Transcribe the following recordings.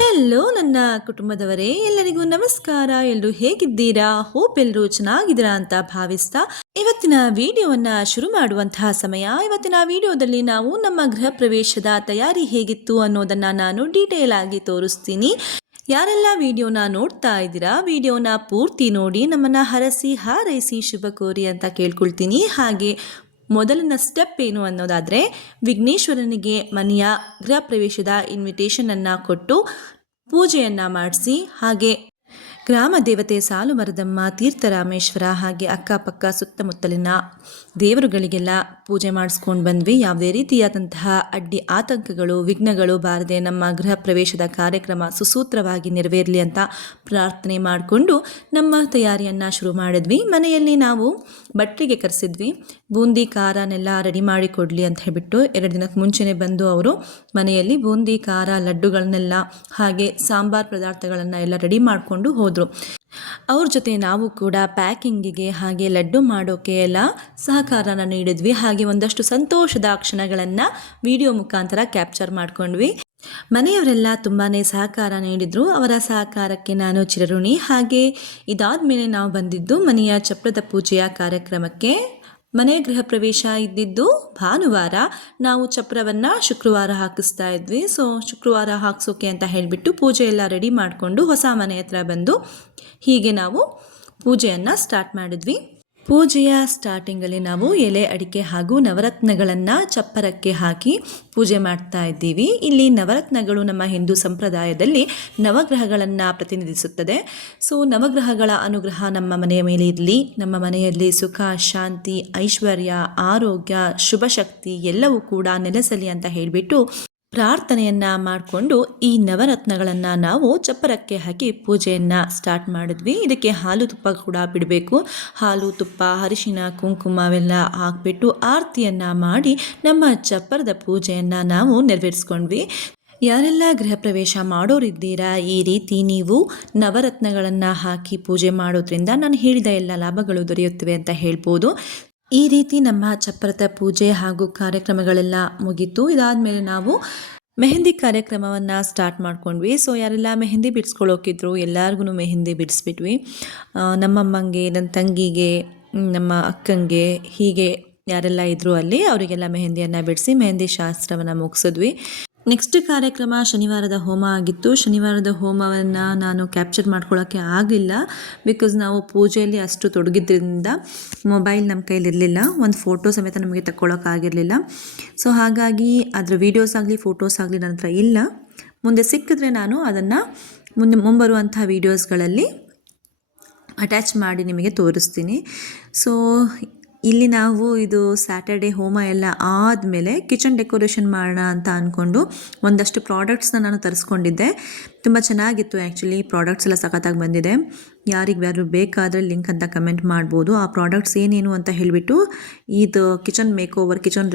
Hello ನನ್ನ ಕುಟುಂಬದವರೇ, ಎಲ್ಲರಿಗೂ ನಮಸ್ಕಾರ. ಎಲ್ಲರೂ ಹೇಗಿದ್ದೀರಾ? ಹೋಪ್ ಎಲ್ಲರೂ ಚೆನ್ನಾಗಿದ್ದೀರಾ ಅಂತ ಭಾವಿಸ್ತಾ ಇವತ್ತಿನ ವಿಡಿಯೋವನ್ನು ಶುರು ಮಾಡುವಂತಹ ಸಮಯ. ಇವತ್ತಿನ ವಿಡಿಯೋದಲ್ಲಿ ನಾವು ನಮ್ಮ ಗೃಹ ಪ್ರವೇಶದ ತಯಾರಿ ಹೇಗಿತ್ತು ಅನ್ನೋದನ್ನು ನಾನು ಡೀಟೇಲ್ ಆಗಿ ತೋರಿಸ್ತೀನಿ. ಯಾರೆಲ್ಲ ವಿಡಿಯೋನ ನೋಡ್ತಾ ಇದ್ದೀರಾ, ವಿಡಿಯೋನ ಪೂರ್ತಿ ನೋಡಿ ನಮ್ಮನ್ನು ಹರಸಿ ಹಾರೈಸಿ ಶುಭ ಕೋರಿ ಅಂತ ಕೇಳ್ಕೊಳ್ತೀನಿ. ಹಾಗೆ ಮೊದಲಿನ ಸ್ಟೆಪ್ ಏನು ಅನ್ನೋದಾದರೆ, ವಿಘ್ನೇಶ್ವರನಿಗೆ ಮನೆಯ ಗೃಹ ಪ್ರವೇಶದ ಇನ್ವಿಟೇಷನನ್ನು ಕೊಟ್ಟು ಪೂಜೆಯನ್ನು ಮಾಡಿಸಿ, ಹಾಗೆ ಗ್ರಾಮ ದೇವತೆ ಸಾಲು ಮರದಮ್ಮ, ತೀರ್ಥರಾಮೇಶ್ವರ ಹಾಗೆ ಅಕ್ಕಪಕ್ಕ ಸುತ್ತಮುತ್ತಲಿನ ದೇವರುಗಳಿಗೆಲ್ಲ ಪೂಜೆ ಮಾಡಿಸ್ಕೊಂಡು ಬಂದ್ವಿ. ಯಾವುದೇ ರೀತಿಯಾದಂತಹ ಅಡ್ಡಿ ಆತಂಕಗಳು ವಿಘ್ನಗಳು ಬಾರದೆ ನಮ್ಮ ಗೃಹ ಪ್ರವೇಶದ ಕಾರ್ಯಕ್ರಮ ಸುಸೂತ್ರವಾಗಿ ನೆರವೇರಲಿ ಅಂತ ಪ್ರಾರ್ಥನೆ ಮಾಡಿಕೊಂಡು ನಮ್ಮ ತಯಾರಿಯನ್ನು ಶುರು ಮಾಡಿದ್ವಿ. ಮನೆಯಲ್ಲಿ ನಾವು ಭಟ್ರಿಗೆ ಕರೆಸಿದ್ವಿ. ಬೂಂದಿ ಖಾರನೆಲ್ಲ ರೆಡಿ ಮಾಡಿ ಕೊಡಲಿ ಅಂತ ಹೇಳ್ಬಿಟ್ಟು 2 ದಿನಕ್ಕೆ ಮುಂಚೆನೇ ಬಂದು ಅವರು ಮನೆಯಲ್ಲಿ ಬೂಂದಿ ಖಾರ ಲಡ್ಡುಗಳನ್ನೆಲ್ಲ ಹಾಗೆ ಸಾಂಬಾರ್ ಪದಾರ್ಥಗಳನ್ನು ಎಲ್ಲ ರೆಡಿ ಮಾಡಿಕೊಂಡು ಹೋದರು. ಅವ್ರ ಜೊತೆ ನಾವು ಕೂಡ ಪ್ಯಾಕಿಂಗಿಗೆ ಹಾಗೆ ಲಡ್ಡು ಮಾಡೋಕ್ಕೆ ಎಲ್ಲ ಸಹಕಾರನ ನೀಡಿದ್ವಿ. ಹಾಗೆ ಒಂದಷ್ಟು ಸಂತೋಷದ ಕ್ಷಣಗಳನ್ನು ವಿಡಿಯೋ ಮುಖಾಂತರ ಕ್ಯಾಪ್ಚರ್ ಮಾಡ್ಕೊಂಡ್ವಿ. ಮನೆಯವರೆಲ್ಲ ತುಂಬಾ ಸಹಕಾರ ನೀಡಿದರು. ಅವರ ಸಹಕಾರಕ್ಕೆ ನಾನು ಚಿರಋಣಿ. ಹಾಗೆ ಇದಾದ ಮೇಲೆ ನಾವು ಬಂದಿದ್ದು ಮನೆಯ ಚಪ್ರದ ಪೂಜೆಯ ಕಾರ್ಯಕ್ರಮಕ್ಕೆ. ಮನೆ ಗೃಹ ಪ್ರವೇಶ ಇದ್ದಿದ್ದು ಭಾನುವಾರ, ನಾವು ಚಪ್ರವನ್ನು ಶುಕ್ರವಾರ ಹಾಕಿಸ್ತಾ ಇದ್ವಿ. ಸೊ ಶುಕ್ರವಾರ ಹಾಕ್ಸೋಕೆ ಅಂತ ಹೇಳಿಬಿಟ್ಟು ಪೂಜೆ ಎಲ್ಲ ರೆಡಿ ಮಾಡಿಕೊಂಡು ಹೊಸ ಮನೆ ಹತ್ರ ಬಂದು ಹೀಗೆ ನಾವು ಪೂಜೆಯನ್ನು ಸ್ಟಾರ್ಟ್ ಮಾಡಿದ್ವಿ. ಪೂಜೆಯ ಸ್ಟಾರ್ಟಿಂಗಲ್ಲಿ ನಾವು ಎಲೆ ಅಡಿಕೆ ಹಾಗೂ ನವರತ್ನಗಳನ್ನು ಚಪ್ಪರಕ್ಕೆ ಹಾಕಿ ಪೂಜೆ ಮಾಡ್ತಾ ಇದ್ದೀವಿ. ಇಲ್ಲಿ ನವರತ್ನಗಳು ನಮ್ಮ ಹಿಂದೂ ಸಂಪ್ರದಾಯದಲ್ಲಿ ನವಗ್ರಹಗಳನ್ನು ಪ್ರತಿನಿಧಿಸುತ್ತದೆ. ಸೊ ನವಗ್ರಹಗಳ ಅನುಗ್ರಹ ನಮ್ಮ ಮನೆಯ ಮೇಲೆ ಇರಲಿ, ನಮ್ಮ ಮನೆಯಲ್ಲಿ ಸುಖ ಶಾಂತಿ ಐಶ್ವರ್ಯ ಆರೋಗ್ಯ ಶುಭ ಶಕ್ತಿ ಎಲ್ಲವೂ ಕೂಡ ನೆಲೆಸಲಿ ಅಂತ ಹೇಳಿಬಿಟ್ಟು ಪ್ರಾರ್ಥನೆಯನ್ನು ಮಾಡಿಕೊಂಡು ಈ ನವರತ್ನಗಳನ್ನು ನಾವು ಚಪ್ಪರಕ್ಕೆ ಹಾಕಿ ಪೂಜೆಯನ್ನು ಸ್ಟಾರ್ಟ್ ಮಾಡಿದ್ವಿ. ಇದಕ್ಕೆ ಹಾಲು ತುಪ್ಪ ಕೂಡ ಬಿಡಬೇಕು. ಹಾಲು ತುಪ್ಪ ಅರಿಶಿನ ಕುಂಕುಮ ಅವೆಲ್ಲ ಹಾಕಿಬಿಟ್ಟು ಆರತಿಯನ್ನು ಮಾಡಿ ನಮ್ಮ ಚಪ್ಪರದ ಪೂಜೆಯನ್ನು ನಾವು ನೆರವೇರಿಸ್ಕೊಂಡ್ವಿ. ಯಾರೆಲ್ಲ ಗೃಹ ಪ್ರವೇಶ ಮಾಡೋರಿದ್ದೀರಾ, ಈ ರೀತಿ ನೀವು ನವರತ್ನಗಳನ್ನು ಹಾಕಿ ಪೂಜೆ ಮಾಡೋದ್ರಿಂದ ನಾನು ಹೇಳಿದ ಎಲ್ಲ ಲಾಭಗಳು ದೊರೆಯುತ್ತವೆ ಅಂತ ಹೇಳ್ಬೋದು. ಈ ರೀತಿ ನಮ್ಮ ಚಪ್ಪರದ ಪೂಜೆ ಹಾಗೂ ಕಾರ್ಯಕ್ರಮಗಳೆಲ್ಲ ಮುಗೀತು. ಇದಾದಮೇಲೆ ನಾವು ಮೆಹಂದಿ ಕಾರ್ಯಕ್ರಮವನ್ನು ಸ್ಟಾರ್ಟ್ ಮಾಡ್ಕೊಂಡ್ವಿ. ಸೊ ಯಾರೆಲ್ಲ ಮೆಹಂದಿ ಬಿಡಿಸ್ಕೊಳ್ಳೋಕಿದ್ರು ಎಲ್ಲರಿಗೂ ಮೆಹಂದಿ ಬಿಡಿಸ್ಬಿಟ್ವಿ. ನಮ್ಮಮ್ಮಂಗೆ, ನನ್ನ ತಂಗಿಗೆ, ನಮ್ಮ ಅಕ್ಕಂಗೆ, ಹೀಗೆ ಯಾರೆಲ್ಲ ಇದ್ದರು ಅಲ್ಲಿ ಅವರಿಗೆಲ್ಲ ಮೆಹಂದಿಯನ್ನು ಬಿಡಿಸಿ ಮೆಹಂದಿ ಶಾಸ್ತ್ರವನ್ನು ಮುಗಿಸಿದ್ವಿ. ನೆಕ್ಸ್ಟ್ ಕಾರ್ಯಕ್ರಮ ಶನಿವಾರದ ಹೋಮ ಆಗಿತ್ತು. ಶನಿವಾರದ ಹೋಮವನ್ನು ನಾನು ಕ್ಯಾಪ್ಚರ್ ಮಾಡ್ಕೊಳ್ಳೋಕ್ಕೆ ಆಗಲಿಲ್ಲ. ಬಿಕಾಸ್ ನಾವು ಪೂಜೆಯಲ್ಲಿ ಅಷ್ಟು ತೊಡಗಿದ್ರಿಂದ ಮೊಬೈಲ್ ನಮ್ಮ ಕೈಲಿರಲಿಲ್ಲ. ಒಂದು ಫೋಟೋ ಸಮೇತ ನಮಗೆ ತಗೊಳ್ಳೋಕ್ಕಾಗಿರಲಿಲ್ಲ. ಸೊ ಹಾಗಾಗಿ ಅದರ ವೀಡಿಯೋಸ್ ಆಗಲಿ ಫೋಟೋಸ್ ಆಗಲಿ ನನ್ನ ಹತ್ರ ಇಲ್ಲ. ಮುಂದೆ ಸಿಕ್ಕಿದ್ರೆ ನಾನು ಅದನ್ನು ಮುಂಬರುವಂಥ ವೀಡಿಯೋಸ್ಗಳಲ್ಲಿ ಅಟ್ಯಾಚ್ ಮಾಡಿ ನಿಮಗೆ ತೋರಿಸ್ತೀನಿ. ಸೊ ಇಲ್ಲಿ ನಾವು ಇದು ಸ್ಯಾಟರ್ಡೆ ಹೋಮ ಎಲ್ಲ ಆದಮೇಲೆ ಕಿಚನ್ ಡೆಕೋರೇಷನ್ ಮಾಡೋಣ ಅಂತ ಅಂದ್ಕೊಂಡು ಒಂದಷ್ಟು ಪ್ರಾಡಕ್ಟ್ಸ್ನ ನಾನು ತರಿಸ್ಕೊಂಡಿದ್ದೆ. ತುಂಬ ಚೆನ್ನಾಗಿತ್ತು ಆ್ಯಕ್ಚುಲಿ. ಪ್ರಾಡಕ್ಟ್ಸ್ ಎಲ್ಲ ಸಖತ್ತಾಗಿ ಬಂದಿದೆ. ಯಾರು ಬೇಕಾದರೆ ಲಿಂಕ್ ಅಂತ ಕಮೆಂಟ್ ಮಾಡ್ಬೋದು. ಆ ಪ್ರಾಡಕ್ಟ್ಸ್ ಏನೇನು ಅಂತ ಹೇಳಿಬಿಟ್ಟು ಇದು kitchen make over kitchen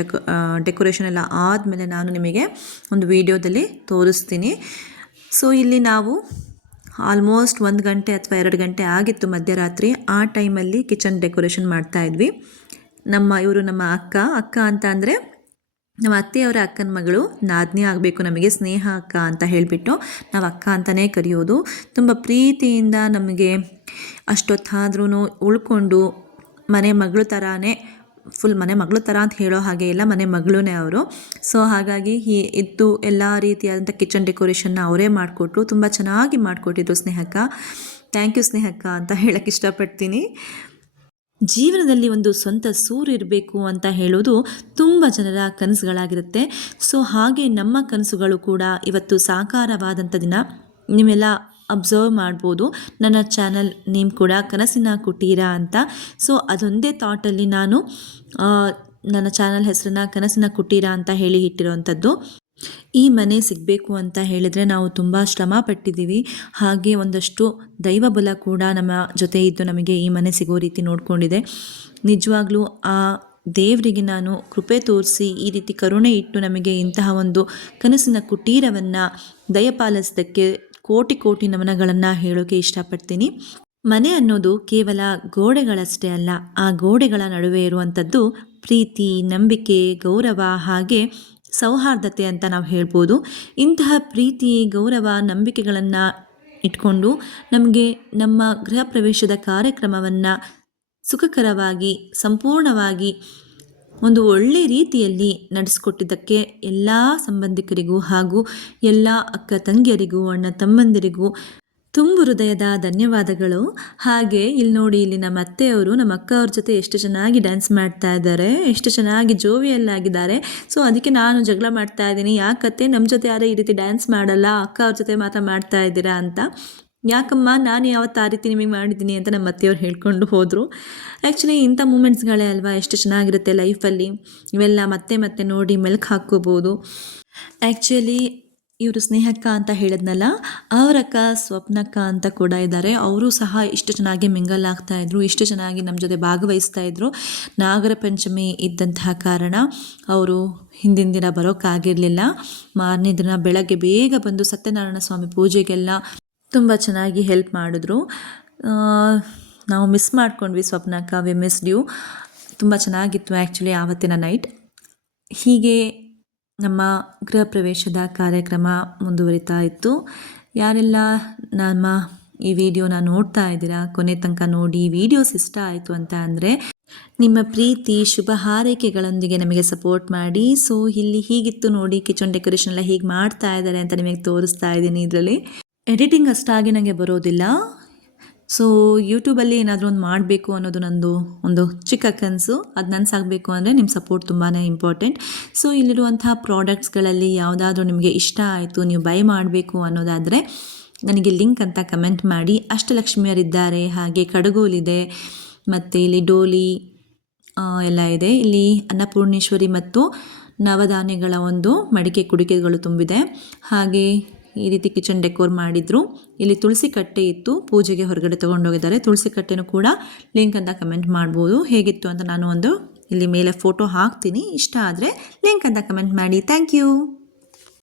decoration ಎಲ್ಲ ಆದಮೇಲೆ ನಾನು ನಿಮಗೆ ಒಂದು ವಿಡಿಯೋದಲ್ಲಿ ತೋರಿಸ್ತೀನಿ. ಸೊ ಇಲ್ಲಿ ನಾವು ಆಲ್ಮೋಸ್ಟ್ 1 ಗಂಟೆ ಅಥವಾ 2 ಗಂಟೆ ಆಗಿತ್ತು ಮಧ್ಯರಾತ್ರಿ. ಆ ಟೈಮಲ್ಲಿ ಕಿಚನ್ ಡೆಕೋರೇಷನ್ ಮಾಡ್ತಾಯಿದ್ವಿ. ಇವರು ನಮ್ಮ ಅಕ್ಕ ಅಂತ ಅಂದರೆ ನಮ್ಮ ಅತ್ತೆಯವರ ಅಕ್ಕನ ಮಗಳು, ನಾದಿನಿ ಆಗಬೇಕು ನಮಗೆ, ಸ್ನೇಹ ಅಕ್ಕ ಅಂತ ಹೇಳಿಬಿಟ್ಟು ನಾವು ಅಕ್ಕ ಅಂತಲೇ ಕರೆಯೋದು. ತುಂಬ ಪ್ರೀತಿಯಿಂದ ನಮಗೆ ಅಷ್ಟೊತ್ತಾದ್ರೂ ಉಳ್ಕೊಂಡು ಮನೆ ಮಗಳು ಥರಾನೇ, ಫುಲ್ ಮನೆ ಮಗಳು ಥರ ಅಂತ ಹೇಳೋ ಹಾಗೆ ಇಲ್ಲ, ಮನೆ ಮಗಳೇ ಅವರು. ಸೊ ಹಾಗಾಗಿ ಇದ್ದು ಎಲ್ಲ ರೀತಿಯಾದಂಥ ಕಿಚನ್ ಡೆಕೋರೇಷನ್ನ ಅವರೇ ಮಾಡಿಕೊಟ್ರು. ತುಂಬ ಚೆನ್ನಾಗಿ ಮಾಡಿಕೊಟ್ಟಿದ್ರು ಸ್ನೇಹಕ್ಕ. ಥ್ಯಾಂಕ್ ಯು ಸ್ನೇಹಕ್ಕ ಅಂತ ಹೇಳೋಕ್ಕೆ ಇಷ್ಟಪಡ್ತೀನಿ. ಜೀವನದಲ್ಲಿ ಒಂದು ಸ್ವಂತ ಸೂರು ಇರಬೇಕು ಅಂತ ಹೇಳೋದು ತುಂಬ ಜನರ ಕನಸುಗಳಾಗಿರುತ್ತೆ. ಸೊ ಹಾಗೆ ನಮ್ಮ ಕನಸುಗಳು ಕೂಡ ಇವತ್ತು ಸಾಕಾರವಾದಂಥ ದಿನ. ನೀವೆಲ್ಲ ಅಬ್ಸರ್ವ್ ಮಾಡ್ಬೋದು, ನನ್ನ ಚಾನಲ್ ನೇಮ್ ಕೂಡ ಕನಸಿನ ಕುಟೀರ ಅಂತ. ಸೊ ಅದೊಂದೇ ಥಾಟಲ್ಲಿ ನಾನು ನನ್ನ ಚಾನಲ್ ಹೆಸರನ್ನ ಕನಸಿನ ಕುಟೀರ ಅಂತ ಹೇಳಿ ಇಟ್ಟಿರೋವಂಥದ್ದು. ಈ ಮನೆ ಸಿಗಬೇಕು ಅಂತ ಹೇಳಿದರೆ ನಾವು ತುಂಬ ಶ್ರಮ ಪಟ್ಟಿದ್ದೀವಿ. ಹಾಗೆ ಒಂದಷ್ಟು ದೈವ ಬಲ ಕೂಡ ನಮ್ಮ ಜೊತೆ ಇದ್ದು ನಮಗೆ ಈ ಮನೆ ಸಿಗೋ ರೀತಿ ನೋಡಿಕೊಂಡಿದೆ. ನಿಜವಾಗ್ಲೂ ಆ ದೇವರಿಗೆ ನಾನು ಕೃಪೆ ತೋರಿಸಿ ಈ ರೀತಿ ಕರುಣೆ ಇಟ್ಟು ನಮಗೆ ಇಂತಹ ಒಂದು ಕನಸಿನ ಕುಟೀರವನ್ನು ದಯಪಾಲಿಸಿದ್ದಕ್ಕೆ ಕೋಟಿ ಕೋಟಿ ನಮನಗಳನ್ನು ಹೇಳೋಕ್ಕೆ ಇಷ್ಟಪಡ್ತೀನಿ. ಮನೆ ಅನ್ನೋದು ಕೇವಲ ಗೋಡೆಗಳಷ್ಟೇ ಅಲ್ಲ, ಆ ಗೋಡೆಗಳ ನಡುವೆ ಇರುವಂಥದ್ದು ಪ್ರೀತಿ, ನಂಬಿಕೆ, ಗೌರವ ಹಾಗೆ ಸೌಹಾರ್ದತೆ ಅಂತ ನಾವು ಹೇಳ್ಬೋದು. ಇಂತಹ ಪ್ರೀತಿ, ಗೌರವ, ನಂಬಿಕೆಗಳನ್ನು ಇಟ್ಕೊಂಡು ನಮಗೆ ನಮ್ಮ ಗೃಹ ಪ್ರವೇಶದ ಕಾರ್ಯಕ್ರಮವನ್ನು ಸುಖಕರವಾಗಿ, ಸಂಪೂರ್ಣವಾಗಿ, ಒಂದು ಒಳ್ಳೆ ರೀತಿಯಲ್ಲಿ ನಡೆಸಿಕೊಟ್ಟಿದ್ದಕ್ಕೆ ಎಲ್ಲ ಸಂಬಂಧಿಕರಿಗೂ ಹಾಗೂ ಎಲ್ಲ ಅಕ್ಕ ತಂಗಿಯರಿಗೂ, ಅಣ್ಣ ತಮ್ಮಂದಿರಿಗೂ ತುಂಬು ಹೃದಯದ ಧನ್ಯವಾದಗಳು. ಹಾಗೆ ಇಲ್ಲಿ ನೋಡಿ, ಇಲ್ಲಿ ನಮ್ಮ ಅತ್ತೆಯವರು ನಮ್ಮ ಅಕ್ಕ ಅವ್ರ ಜೊತೆ ಎಷ್ಟು ಚೆನ್ನಾಗಿ ಡ್ಯಾನ್ಸ್ ಮಾಡ್ತಾ ಇದ್ದಾರೆ, ಎಷ್ಟು ಚೆನ್ನಾಗಿ ಜೋವಿಯಲ್ಲಾಗಿದ್ದಾರೆ. ಸೊ ಅದಕ್ಕೆ ನಾನು ಜಗಳ ಮಾಡ್ತಾ ಇದ್ದೀನಿ, ಯಾಕತ್ತೆ ನಮ್ಮ ಜೊತೆ ಯಾರೇ ಈ ರೀತಿ ಡ್ಯಾನ್ಸ್ ಮಾಡಲ್ಲ, ಅಕ್ಕ ಅವ್ರ ಜೊತೆ ಮಾತ್ರ ಮಾಡ್ತಾ ಇದ್ದೀರಾ ಅಂತ. ಯಾಕಮ್ಮ, ನಾನು ಯಾವತ್ತು ಆ ರೀತಿ ನಿಮಗೆ ಮಾಡಿದ್ದೀನಿ ಅಂತ ನಮ್ಮ ಅತ್ತೆಯವ್ರು ಹೇಳ್ಕೊಂಡು ಹೋದರು. ಆ್ಯಕ್ಚುಲಿ ಇಂಥ ಮೂಮೆಂಟ್ಸ್ಗಳೇ ಅಲ್ವಾ ಎಷ್ಟು ಚೆನ್ನಾಗಿರುತ್ತೆ ಲೈಫಲ್ಲಿ. ಇವೆಲ್ಲ ಮತ್ತೆ ಮತ್ತೆ ನೋಡಿ ಮೆಲ್ಕು ಹಾಕ್ಕೋಬೋದು. ಆ್ಯಕ್ಚುಲಿ ಇವರು ಸ್ನೇಹಕ್ಕ ಅಂತ ಹೇಳಿದ್ನಲ್ಲ, ಅವರಕ್ಕ ಸ್ವಪ್ನಕ್ಕ ಅಂತ ಕೂಡ ಇದ್ದಾರೆ. ಅವರು ಸಹ ಇಷ್ಟು ಚೆನ್ನಾಗಿ ಮಿಂಗಲ್ ಆಗ್ತಾಯಿದ್ರು, ಇಷ್ಟು ಚೆನ್ನಾಗಿ ನಮ್ಮ ಜೊತೆ ಭಾಗವಹಿಸ್ತಾಯಿದ್ರು. ನಾಗರ ಪಂಚಮಿ ಇದ್ದಂತಹ ಕಾರಣ ಅವರು ಹಿಂದಿನ ದಿನ ಬರೋಕ್ಕಾಗಿರಲಿಲ್ಲ. ಮಾರನೇ ದಿನ ಬೆಳಗ್ಗೆ ಬೇಗ ಬಂದು ಸತ್ಯನಾರಾಯಣ ಸ್ವಾಮಿ ಪೂಜೆಗೆಲ್ಲ ತುಂಬ ಚೆನ್ನಾಗಿ ಹೆಲ್ಪ್ ಮಾಡಿದ್ರು. ನಾವು ಮಿಸ್ ಮಾಡ್ಕೊಂಡ್ವಿ ಸ್ವಪ್ನಕ್ಕ, ವಿ ಮಿಸ್ಡ್ ಯು. ತುಂಬ ಚೆನ್ನಾಗಿತ್ತು ಆ್ಯಕ್ಚುಲಿ ಆವತ್ತಿನ ನೈಟ್. ಹೀಗೆ ನಮ್ಮ ಗೃಹ ಪ್ರವೇಶದ ಕಾರ್ಯಕ್ರಮ ಮುಂದುವರಿತಾ ಇತ್ತು. ಯಾರೆಲ್ಲ ನಮ್ಮ ಈ ವಿಡಿಯೋನ ನೋಡ್ತಾ ಇದ್ದೀರಾ, ಕೊನೆ ತನಕ ನೋಡಿ ವಿಡಿಯೋಸ್ ಇಷ್ಟ ಆಯಿತು ಅಂತ ಅಂದರೆ ನಿಮ್ಮ ಪ್ರೀತಿ, ಶುಭ ಹಾರೈಕೆಗಳೊಂದಿಗೆ ನಮಗೆ ಸಪೋರ್ಟ್ ಮಾಡಿ. ಸೊ ಇಲ್ಲಿ ಹೀಗಿತ್ತು ನೋಡಿ, ಕಿಚನ್ ಡೆಕೋರೇಷನ್ ಎಲ್ಲ ಹೀಗೆ ಮಾಡ್ತಾ ಇದ್ದಾರೆ ಅಂತ ನಿಮಗೆ ತೋರಿಸ್ತಾ ಇದ್ದೀನಿ. ಇದರಲ್ಲಿ ಎಡಿಟಿಂಗ್ ಅಷ್ಟಾಗಿ ನನಗೆ ಬರೋದಿಲ್ಲ. ಸೊ ಯೂಟ್ಯೂಬಲ್ಲಿ ಏನಾದರೂ ಒಂದು ಮಾಡಬೇಕು ಅನ್ನೋದು ನಂದು ಒಂದು ಚಿಕ್ಕ ಕನಸು. ಅದು ನನಸಾಗಬೇಕು ಅಂದರೆ ನಿಮ್ಮ ಸಪೋರ್ಟ್ ತುಂಬಾ ಇಂಪಾರ್ಟೆಂಟ್. ಸೊ ಇಲ್ಲಿರುವಂತಹ ಪ್ರಾಡಕ್ಟ್ಸ್ಗಳಲ್ಲಿ ಯಾವುದಾದ್ರೂ ನಿಮಗೆ ಇಷ್ಟ ಆಯಿತು, ನೀವು ಬೈ ಮಾಡಬೇಕು ಅನ್ನೋದಾದರೆ ನನಗೆ ಲಿಂಕ್ ಅಂತ ಕಮೆಂಟ್ ಮಾಡಿ. ಅಷ್ಟಲಕ್ಷ್ಮಿಯರಿದ್ದಾರೆ, ಹಾಗೆ ಕಡಗೋಲಿದೆ, ಮತ್ತು ಇಲ್ಲಿ ಡೋಲಿ ಎಲ್ಲ ಇದೆ. ಇಲ್ಲಿ ಅನ್ನಪೂರ್ಣೇಶ್ವರಿ ಮತ್ತು ನವಧಾನ್ಯಗಳ ಒಂದು ಮಡಿಕೆ ಕುಡಿಕೆಗಳು ತುಂಬಿದೆ. ಹಾಗೆ ಈ ರೀತಿ ಕಿಚನ್ ಡೆಕೋರ್ ಮಾಡಿದ್ರು. ಇಲ್ಲಿ ತುಳಸಿ ಕಟ್ಟೆ ಇತ್ತು, ಪೂಜೆಗೆ ಹೊರಗಡೆ ತೊಗೊಂಡೋಗಿದ್ದಾರೆ. ತುಳಸಿ ಕಟ್ಟೆನೂ ಕೂಡ ಲಿಂಕ್ ಅಂತ ಕಮೆಂಟ್ ಮಾಡ್ಬೋದು. ಹೇಗಿತ್ತು ಅಂತ ನಾನು ಒಂದು ಇಲ್ಲಿ ಮೇಲೆ ಫೋಟೋ ಹಾಕ್ತೀನಿ, ಇಷ್ಟ ಆದರೆ ಲಿಂಕ್ ಅಂತ ಕಮೆಂಟ್ ಮಾಡಿ. Thank you.